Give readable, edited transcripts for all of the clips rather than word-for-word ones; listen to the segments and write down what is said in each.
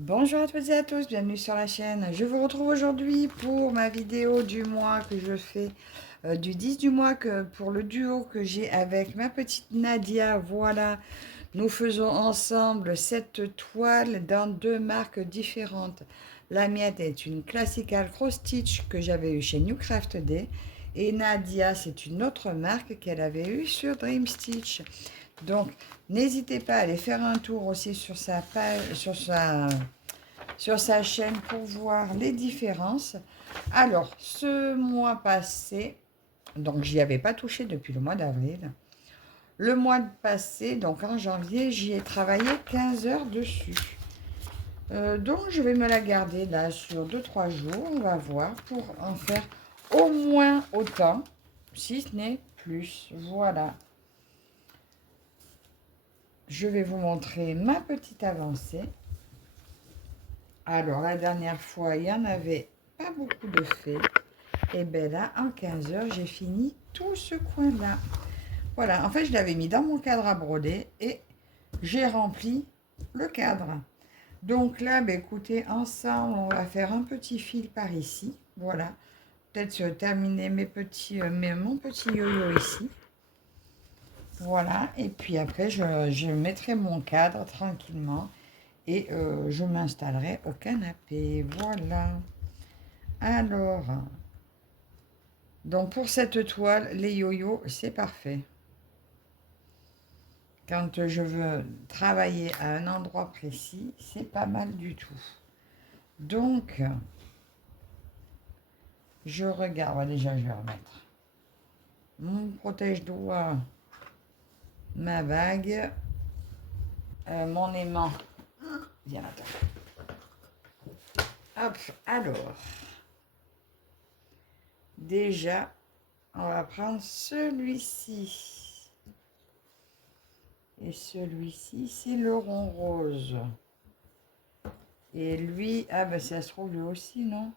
Bonjour à toutes et à tous, bienvenue sur la chaîne. Je vous retrouve aujourd'hui pour ma vidéo du mois que je fais du 10 du mois pour le duo que j'ai avec ma petite Nadia. Voilà, nous faisons ensemble cette toile dans deux marques différentes. La mienne est une Classical Cross Stitch que j'avais eue chez New Craft Day et Nadia, c'est une autre marque qu'elle avait eue sur Dream Stitch. Donc, n'hésitez pas à aller faire un tour aussi sur sa page, sur sa chaîne pour voir les différences. Alors, ce mois passé, donc j'y avais pas touché depuis le mois d'avril. Le mois passé, donc en janvier, j'y ai travaillé 15 heures dessus. Donc, je vais me la garder là sur 2-3 jours, on va voir, pour en faire au moins autant, si ce n'est plus. Voilà. Je vais vous montrer ma petite avancée. Alors, la dernière fois, il n'y en avait pas beaucoup de faits. Et bien là, en 15 heures, j'ai fini tout ce coin-là. Voilà, en fait, je l'avais mis dans mon cadre à broder et j'ai rempli le cadre. Donc là, ben, écoutez, ensemble, on va faire un petit fil par ici. Voilà, peut-être terminer mon petit yo-yo ici. Voilà, et puis après, je mettrai mon cadre tranquillement et je m'installerai au canapé. Voilà. Alors, donc pour cette toile, les yo-yo, c'est parfait. Quand je veux travailler à un endroit précis, c'est pas mal du tout. Donc, je regarde. Ouais, déjà, je vais remettre mon protège-doigt, ma bague, mon aimant. Viens, attends. Hop, alors. Déjà, on va prendre celui-ci. Et celui-ci, c'est le rond rose. Et lui, ah ben ça se trouve lui aussi, non?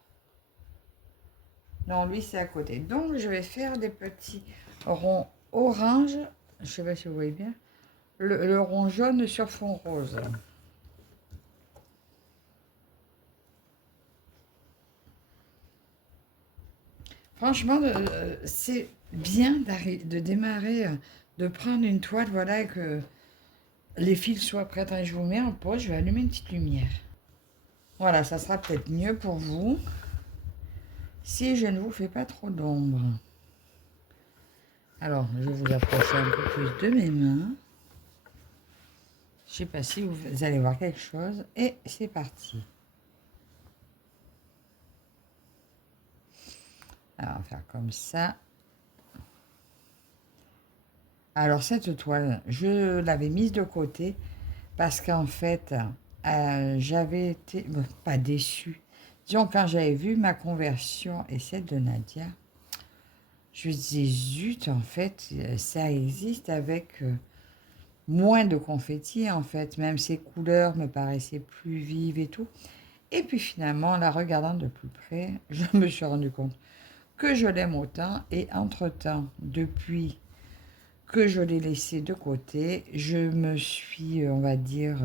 Non, lui c'est à côté. Donc je vais faire des petits ronds orange. Je sais pas si vous voyez bien. Le rond jaune sur fond rose. Franchement, c'est bien de démarrer, de prendre une toile, voilà, et que les fils soient prêts. Attendez, je vous mets en pause, je vais allumer une petite lumière. Voilà, ça sera peut-être mieux pour vous si je ne vous fais pas trop d'ombre. Alors, je vais vous approcher un peu plus de mes mains. Je ne sais pas si vous allez voir quelque chose. Et c'est parti. Alors, on va faire comme ça. Alors, cette toile, je l'avais mise de côté parce qu'en fait, j'avais été pas déçue. Disons, quand j'avais vu ma conversion et celle de Nadia, je me disais, zut, en fait, ça existe avec moins de confettis, en fait. Même ces couleurs me paraissaient plus vives et tout. Et puis finalement, en la regardant de plus près, je me suis rendu compte que je l'aime autant. Et entre-temps, depuis que je l'ai laissé de côté, je me suis, on va dire,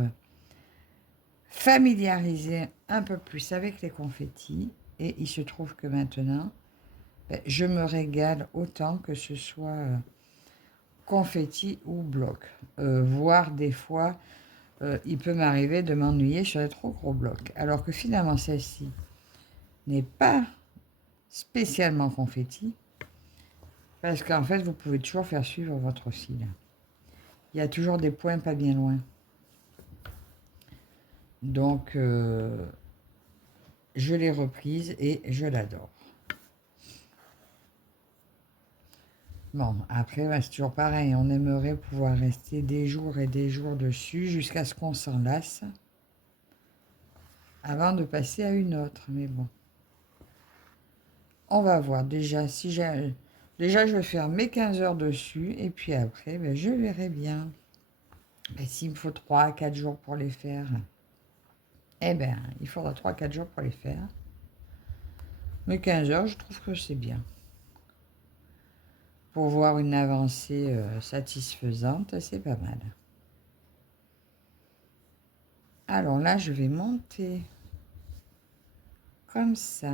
familiarisée un peu plus avec les confettis. Et il se trouve que maintenant, ben, je me régale autant que ce soit confetti ou bloc. Voire des fois, il peut m'arriver de m'ennuyer sur les trop gros blocs. Alors que finalement, celle-ci n'est pas spécialement confetti, parce qu'en fait, vous pouvez toujours faire suivre votre fil. Il y a toujours des points pas bien loin. Donc, je l'ai reprise et je l'adore. Bon, après, c'est toujours pareil. On aimerait pouvoir rester des jours et des jours dessus jusqu'à ce qu'on s'en lasse avant de passer à une autre. Mais bon, on va voir. Déjà, déjà, je vais faire mes 15 heures dessus et puis après, ben, je verrai bien. Ben, s'il me faut 3 à 4 jours pour les faire, eh bien, il faudra 3 à 4 jours pour les faire. Mais 15 heures, je trouve que c'est bien. Pour voir une avancée satisfaisante, c'est pas mal. Alors là, je vais monter comme ça.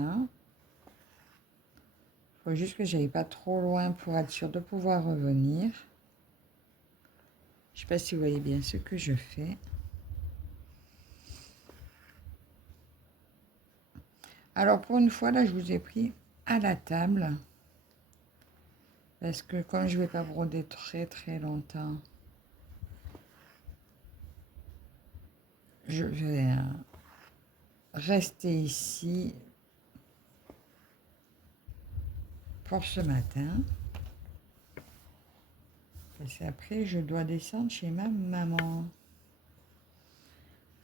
Il faut juste que j'aille pas trop loin pour être sûr de pouvoir revenir. Je ne sais pas si vous voyez bien ce que je fais. Alors pour une fois, là, je vous ai pris à la table. Parce que comme je ne vais pas broder très très longtemps, je vais rester ici pour ce matin. Parce qu'après, je dois descendre chez ma maman.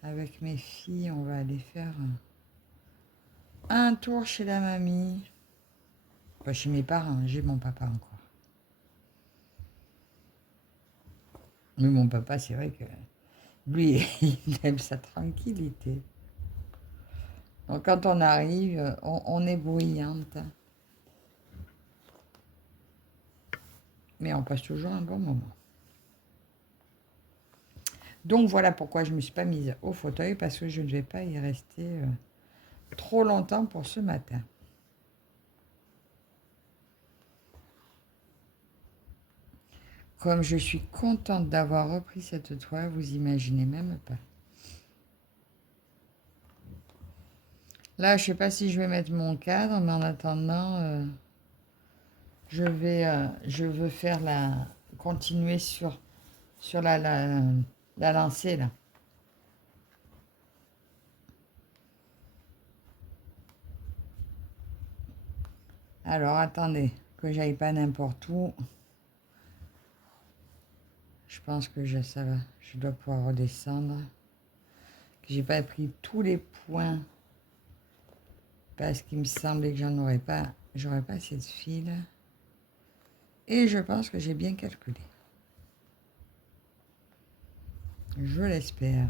Avec mes filles, on va aller faire un tour chez la mamie. Pas chez mes parents, j'ai mon papa encore. Mais mon papa, c'est vrai que lui, il aime sa tranquillité. Donc quand on arrive, on est bruyante. Mais on passe toujours un bon moment. Donc voilà pourquoi je ne me suis pas mise au fauteuil, parce que je ne vais pas y rester trop longtemps pour ce matin. Comme je suis contente d'avoir repris cette toile, vous imaginez même pas. Là, je ne sais pas si je vais mettre mon cadre, mais en attendant, je veux faire continuer sur la lancée là. Alors attendez, que j'aille pas n'importe où. Je pense que ça va. Je dois pouvoir redescendre. Que j'ai pas pris tous les points parce qu'il me semblait que j'aurais pas assez de fil. Et je pense que j'ai bien calculé. Je l'espère.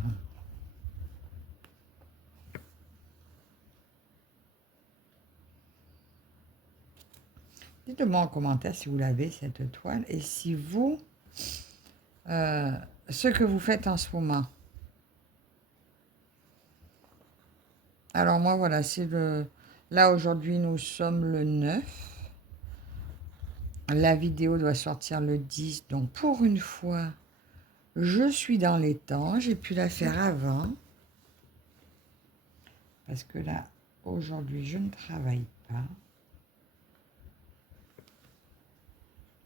Dites-moi en commentaire si vous l'avez, cette toile, et si vous, ce que vous faites en ce moment. Alors moi, voilà, là, aujourd'hui, nous sommes le 9. La vidéo doit sortir le 10. Donc, pour une fois, je suis dans les temps. J'ai pu la faire avant. Parce que là, aujourd'hui, je ne travaille pas.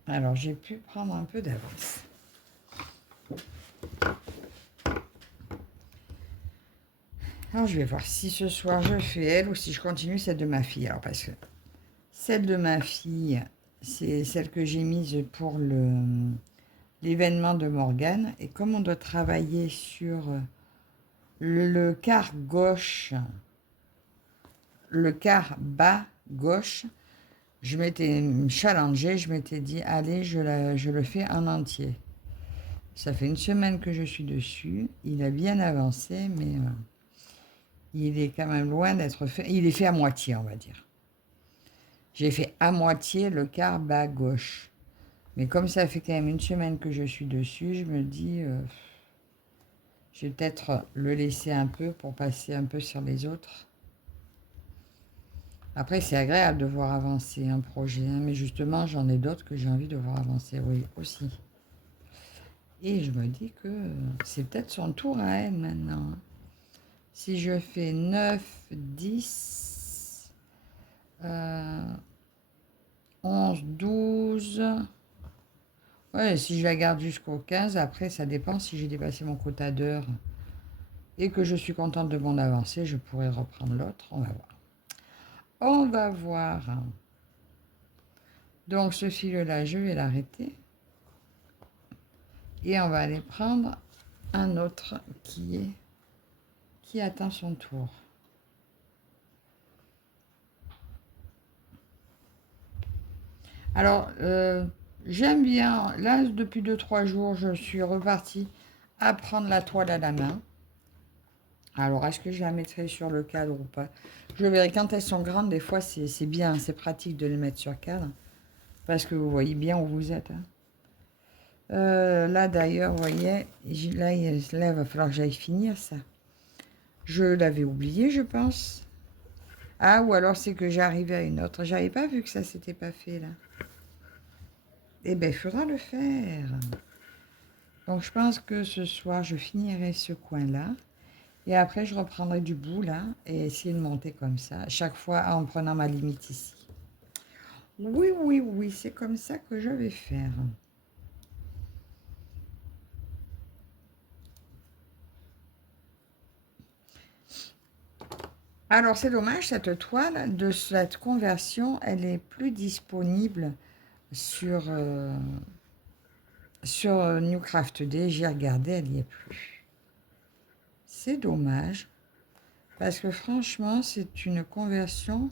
Alors, j'ai pu prendre un peu d'avance. Alors, je vais voir si ce soir, je fais elle ou si je continue celle de ma fille. Alors, parce que celle de ma fille, c'est celle que j'ai mise pour l'événement de Morgane. Et comme on doit travailler sur le quart gauche, le quart bas gauche, je m'étais challengée, je m'étais dit, allez, je le fais en entier. Ça fait une semaine que je suis dessus, il a bien avancé, mais il est quand même loin d'être fait. Il est fait à moitié, on va dire. J'ai fait à moitié le quart bas gauche. Mais comme ça fait quand même une semaine que je suis dessus, je me dis, je vais peut-être le laisser un peu pour passer un peu sur les autres. Après, c'est agréable de voir avancer un projet, hein, mais justement, j'en ai d'autres que j'ai envie de voir avancer, oui, aussi. Et je me dis que c'est peut-être son tour à elle maintenant. Si je fais 9, 10, 11, 12... Ouais, si je la garde jusqu'au 15, après, ça dépend si j'ai dépassé mon quota d'heures et que je suis contente de mon avancée, je pourrais reprendre l'autre. On va voir. On va voir. Donc, ce fil-là, je vais l'arrêter. Et on va aller prendre un autre qui attend son tour. Alors, j'aime bien, là, depuis 2-3 jours, je suis repartie à prendre la toile à la main. Alors, est-ce que je la mettrai sur le cadre ou pas? Je verrai. Quand elles sont grandes, des fois, c'est bien, c'est pratique de les mettre sur cadre. Parce que vous voyez bien où vous êtes. Hein. Là, d'ailleurs, vous voyez, là, il va falloir que j'aille finir ça. Je l'avais oublié, je pense. Ah, ou alors c'est que j'arrivais à une autre. J'avais pas vu que ça s'était pas fait, là. Eh bien, il faudra le faire. Donc, je pense que ce soir, je finirai ce coin-là. Et après, je reprendrai du bout, là, et essayer de monter comme ça, à chaque fois en prenant ma limite ici. Oui, oui, oui, c'est comme ça que je vais faire. Alors, c'est dommage, cette toile de cette conversion, elle est plus disponible sur, New Craft Day. J'ai regardé, elle n'y est plus. C'est dommage, parce que franchement, c'est une conversion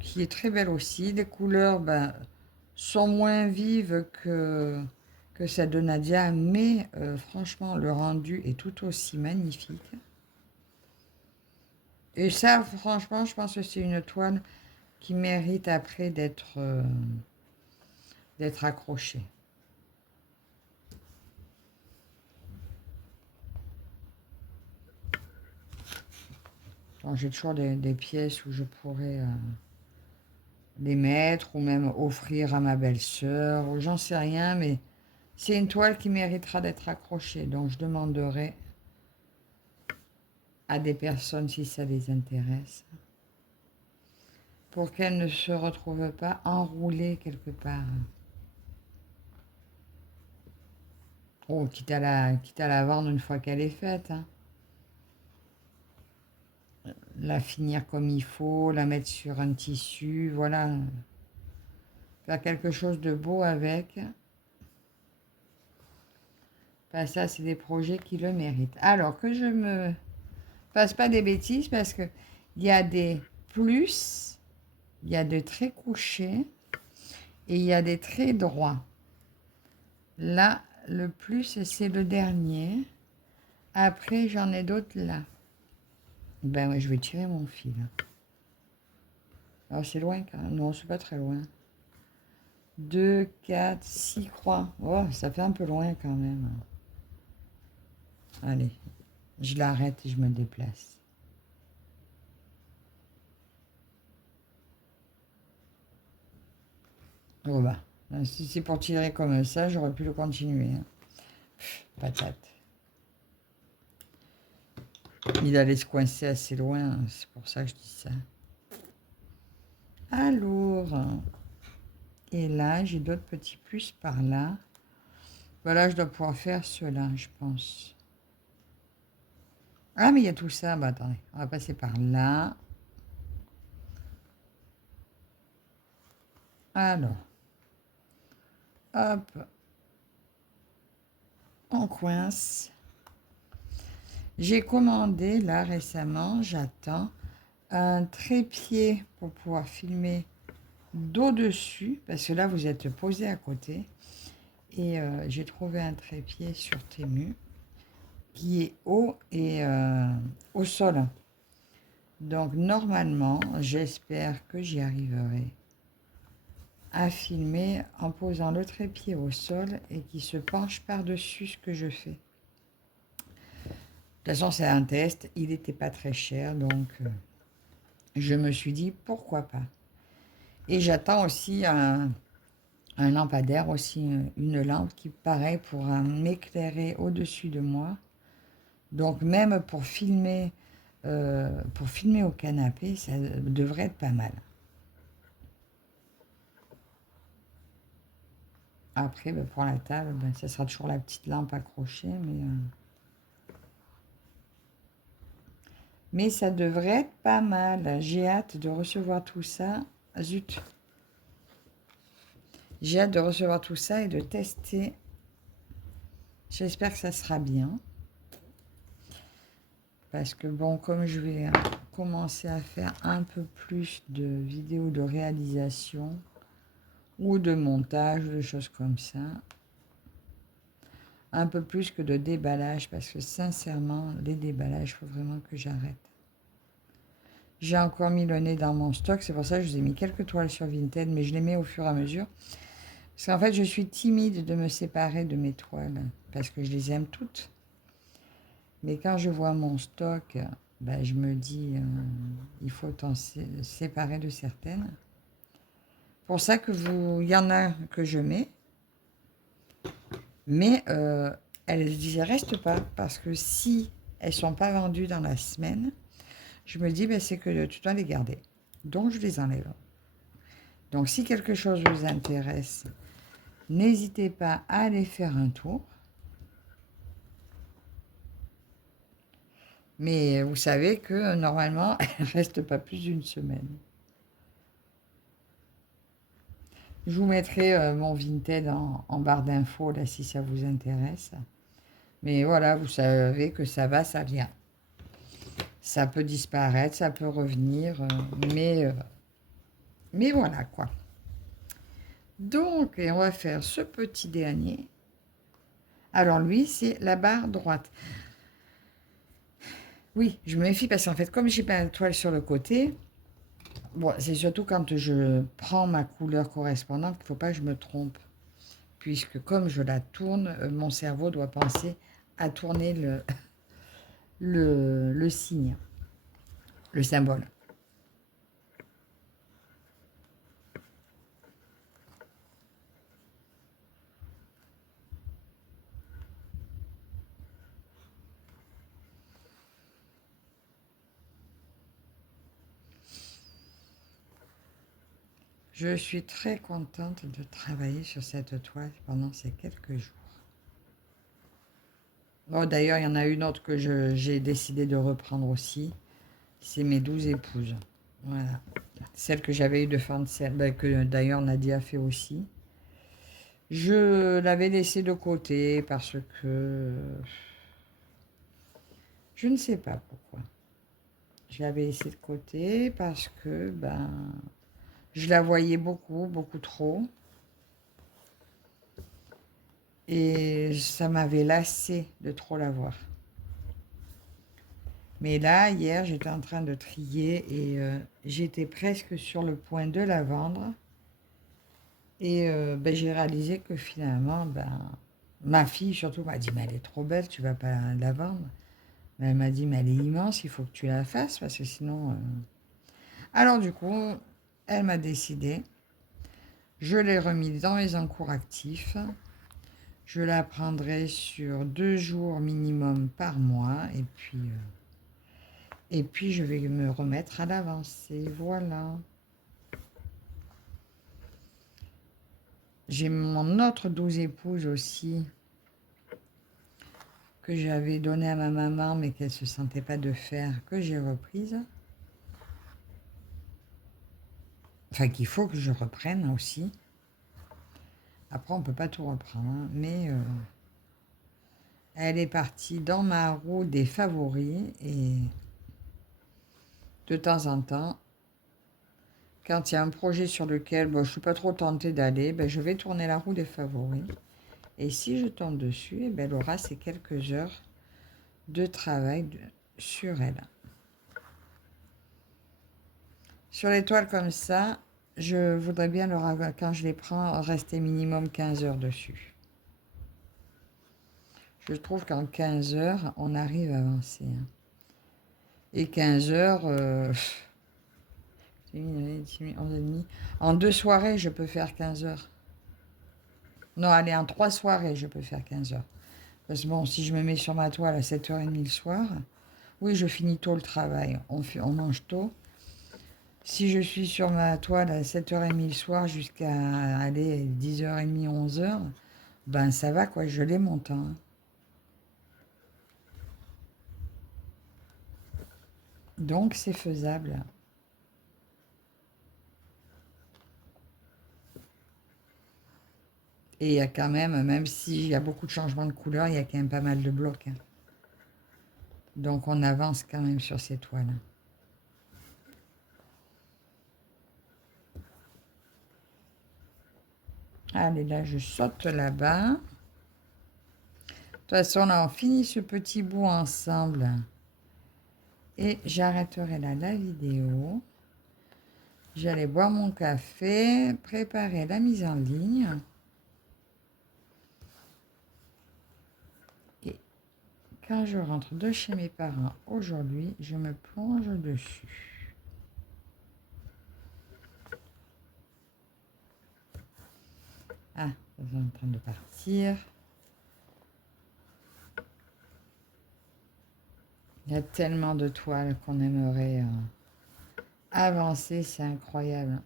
qui est très belle aussi. Les couleurs sont moins vives que celle de Nadia, mais franchement, le rendu est tout aussi magnifique. Et ça, franchement, je pense que c'est une toile qui mérite après d'être accrochée. J'ai toujours des pièces où je pourrais les mettre ou même offrir à ma belle-sœur, ou j'en sais rien, mais c'est une toile qui méritera d'être accrochée. Donc je demanderai à des personnes si ça les intéresse, pour qu'elle ne se retrouve pas enroulée quelque part. Oh, quitte à la vendre une fois qu'elle est faite, hein. La finir comme il faut, la mettre sur un tissu, voilà. Faire quelque chose de beau avec. Ben, ça, c'est des projets qui le méritent. Alors que je me fasse pas des bêtises, parce que il y a des plus, il y a des traits couchés et il y a des traits droits. Là, le plus, c'est le dernier. Après, j'en ai d'autres là. Ben oui, je vais tirer mon fil. Alors, c'est loin quand même. Non, c'est pas très loin. 2, 4, 6 croix. Oh, ça fait un peu loin quand même. Allez, je l'arrête et je me déplace. Oh bah, si c'est pour tirer comme ça, j'aurais pu le continuer, hein. Patate. Il allait se coincer assez loin, c'est pour ça que je dis ça. Alors, et là, j'ai d'autres petits plus par là. Voilà, je dois pouvoir faire cela, je pense. Ah, mais il y a tout ça. Bah, attendez, on va passer par là. Alors, hop, on coince. J'ai commandé, là, récemment, j'attends, un trépied pour pouvoir filmer d'au-dessus, parce que là, vous êtes posé à côté. Et j'ai trouvé un trépied sur Temu qui est haut et au sol. Donc normalement, j'espère que j'y arriverai à filmer en posant le trépied au sol et qui se penche par-dessus ce que je fais. De toute façon, c'est un test, il n'était pas très cher, donc je me suis dit pourquoi pas. Et j'attends aussi un lampadaire, aussi une lampe qui, pareil, pourra m'éclairer au-dessus de moi. Donc même pour filmer au canapé, ça devrait être pas mal. Après, pour la table, ça sera toujours la petite lampe accrochée, mais ça devrait être pas mal. J'ai hâte de recevoir tout ça. Zut. J'ai hâte de recevoir tout ça et de tester. J'espère que ça sera bien. Parce que bon, comme je vais commencer à faire un peu plus de vidéos de réalisation ou de montage, de choses comme ça, un peu plus que de déballage, parce que sincèrement, les déballages, il faut vraiment que j'arrête. J'ai encore mis le nez dans mon stock, c'est pour ça que je vous ai mis quelques toiles sur Vinted, mais je les mets au fur et à mesure. Parce qu'en fait, je suis timide de me séparer de mes toiles, parce que je les aime toutes. Mais quand je vois mon stock, ben, je me dis, il faut t'en séparer de certaines. Pour ça que il y en a que je mets, mais elles n'y restent pas. Parce que si elles ne sont pas vendues dans la semaine, je me dis, ben, c'est que tu dois les garder. Donc, je les enlève. Donc, si quelque chose vous intéresse, n'hésitez pas à aller faire un tour. Mais vous savez que normalement, elle ne reste pas plus d'une semaine. Je vous mettrai mon Vinted en barre d'infos là si ça vous intéresse. Mais voilà, vous savez que ça va, ça vient. Ça peut disparaître, ça peut revenir, mais voilà quoi. Donc, et on va faire ce petit dernier. Alors lui, c'est la barre droite. Oui, je me méfie parce qu'en fait, comme j'ai pas la toile sur le côté, bon, c'est surtout quand je prends ma couleur correspondante qu'il ne faut pas que je me trompe. Puisque comme je la tourne, mon cerveau doit penser à tourner le signe, le symbole. Je suis très contente de travailler sur cette toile pendant ces quelques jours. Bon, d'ailleurs, il y en a une autre que j'ai décidé de reprendre aussi. C'est mes 12 épouses. Voilà. Celle que j'avais eu de fin de scène, que d'ailleurs Nadia a fait aussi. Je l'avais laissée de côté parce que je ne sais pas pourquoi. Je l'avais laissée de côté parce que je la voyais beaucoup, beaucoup trop. Et ça m'avait lassé de trop la voir. Mais là, hier, j'étais en train de trier et j'étais presque sur le point de la vendre. Et j'ai réalisé que finalement, ma fille surtout m'a dit, mais elle est trop belle, tu vas pas la vendre. Mais elle m'a dit, mais elle est immense, il faut que tu la fasses parce que sinon... Alors du coup, elle m'a décidé. Je l'ai remise dans mes encours actifs. Je la prendrai sur 2 jours minimum par mois. Et puis je vais me remettre à l'avancée. Voilà. J'ai mon autre 12 épouses aussi que j'avais donné à ma maman mais qu'elle ne se sentait pas de faire, que j'ai reprise. Enfin qu'il faut que je reprenne aussi. Après on ne peut pas tout reprendre, hein, mais elle est partie dans ma roue des favoris et de temps en temps, quand il y a un projet sur lequel je ne suis pas trop tentée d'aller, je vais tourner la roue des favoris. Et si je tombe dessus, elle aura ces quelques heures de travail sur elle. Sur les toiles comme ça, je voudrais bien, quand je les prends, rester minimum 15 heures dessus. Je trouve qu'en 15 heures, on arrive à avancer. Hein. Et 15 heures, 11h30. En 2 soirées, je peux faire 15 heures. Non, allez, en 3 soirées, je peux faire 15 heures. Parce que bon, si je me mets sur ma toile à 7h30 le soir, oui, je finis tôt le travail. On mange tôt. Si je suis sur ma toile à 7h30 le soir jusqu'à aller 10h30, 11h, ça va quoi, je l'ai mon temps. Hein. Donc c'est faisable. Et il y a quand même s'il y a beaucoup de changements de couleur, il y a quand même pas mal de blocs. Hein. Donc on avance quand même sur ces toiles. Allez, là je saute là-bas. De toute façon, là on finit ce petit bout ensemble. Et j'arrêterai là la vidéo. J'allais boire mon café, préparer la mise en ligne. Et Quand je rentre de chez mes parents aujourd'hui, je me plonge dessus. Ah, c'est en train de partir. Il y a tellement de toiles qu'on aimerait avancer, c'est incroyable.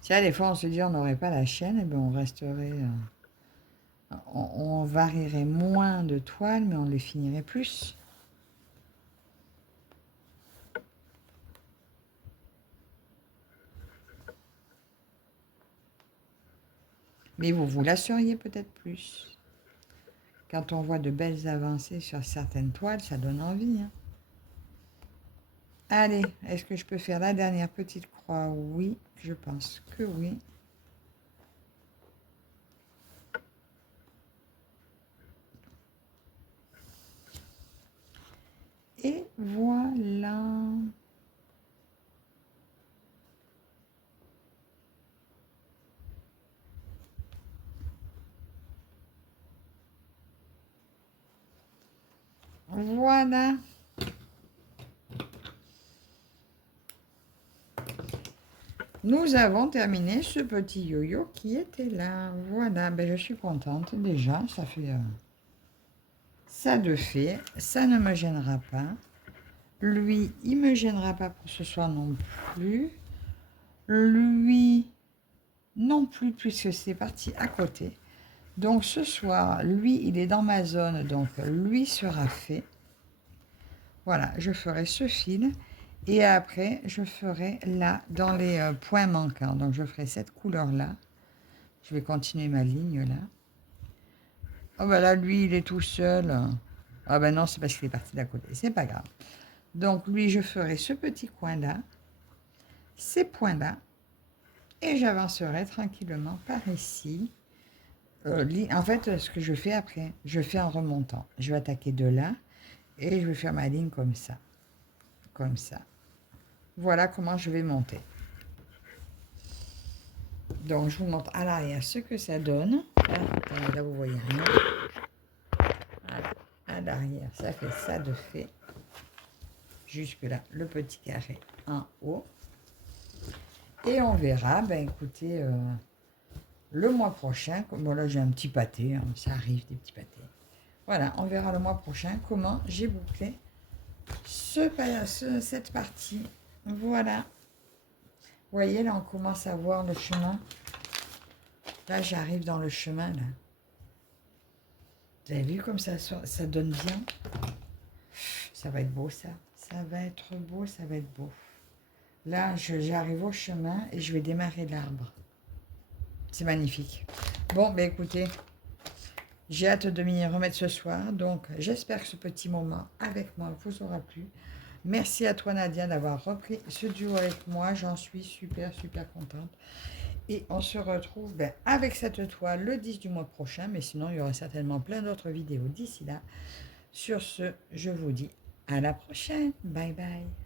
Si des fois on se dit on n'aurait pas la chaîne, et ben on resterait, on varierait moins de toiles, mais on les finirait plus. Mais vous lasseriez peut-être plus. Quand on voit de belles avancées sur certaines toiles, ça donne envie. Hein. Allez, est-ce que je peux faire la dernière petite croix? Oui, je pense que oui. Et voilà. Voilà. Nous avons terminé ce petit yo-yo qui était là. Voilà, ben je suis contente déjà. Ça fait ça de fait. Ça ne me gênera pas. Lui, il me gênera pas pour ce soir non plus. Lui, non plus, puisque c'est parti à côté. Donc ce soir, lui, il est dans ma zone, donc lui sera fait. Voilà, je ferai ce fil. Et après, je ferai là, dans les points manquants. Donc je ferai cette couleur-là. Je vais continuer ma ligne là. Oh ben là, lui, il est tout seul. Ah ben non, c'est parce qu'il est parti d'à côté. C'est pas grave. Donc lui, je ferai ce petit coin-là, ces points-là, et j'avancerai tranquillement par ici. En fait, ce que je fais après, je fais en remontant. Je vais attaquer de là, et je vais faire ma ligne comme ça. Comme ça. Voilà comment je vais monter. Donc, je vous montre à l'arrière ce que ça donne. Là, vous voyez rien. Voilà. À l'arrière, ça fait ça de fait. Jusque là, le petit carré en haut. Et on verra, ben écoutez, le mois prochain, bon là j'ai un petit pâté, hein, ça arrive des petits pâtés. Voilà, on verra le mois prochain comment j'ai bouclé cette partie. Voilà. Vous voyez, là on commence à voir le chemin. Là j'arrive dans le chemin, là. Vous avez vu comme ça donne bien? Ça va être beau ça. Ça va être beau, ça va être beau. Là, j'arrive au chemin et je vais démarrer l'arbre. C'est magnifique. Bon, ben écoutez, j'ai hâte de m'y remettre ce soir. Donc, j'espère que ce petit moment avec moi vous aura plu. Merci à toi, Nadia, d'avoir repris ce duo avec moi. J'en suis super, super contente. Et on se retrouve avec cette toile le 10 du mois prochain. Mais sinon, il y aura certainement plein d'autres vidéos d'ici là. Sur ce, je vous dis à la prochaine. Bye bye.